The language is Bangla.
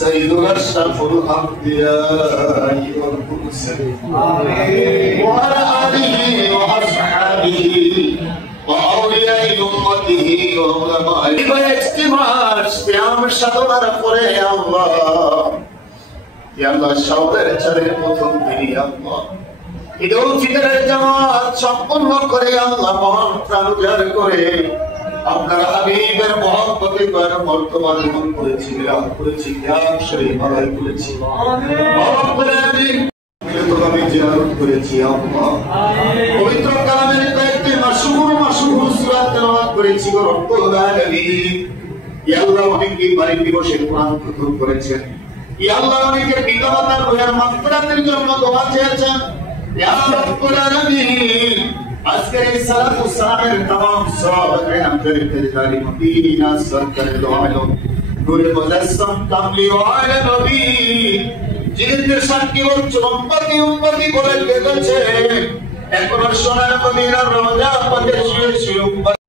سيدنا أشرف الأنبياء والمرسلين وعلى آله وأصحابه وأولياء أمته وعلمائه اجتماع قيام সাধনার পরে আল্লাহ ইয়া আল্লাহ শাওনের চারের প্রথম দিনই আল্লাহ ঈদুল ফিতরের জামাত সম্পন্ন করে আল্লাহ মহান প্রাণ উজাড় করে আপনার হাবিবের মহব্বতে করে বর্তমান মন করেছি বিরাম করেছি জ্ঞান শরীর ভালাই করেছি আমি জিয়ারত করেছি আল্লাহ পবিত্র কালামের কয়েকটি মাসহুর সূরা তেলাওয়াত করেছি গো রব্বুল আলামিন ইয়া আল্লাহ অনেকে বাড়ি দিবসে কোরআন খতম করেছেন ইয়া আল্লাহ অনেকে পিতামাতার রুহের মাগফিরাতের জন্য দোয়া চেয়েছেন ইয়া রব্বুল আলামিন আজকের এই সালাতু সালামের तमाम সাহাবায়ে আমদের তেজারি মদিনা সরকারে দোয়া লো নূরে মুজাসসাম কামলি ওয়ালা নবী জিন্দের সাক্ষী বলছো উম্মতি বলে গেছে এখন সোনার মদিনার রওজা পাকে শুয়ে শুয়ে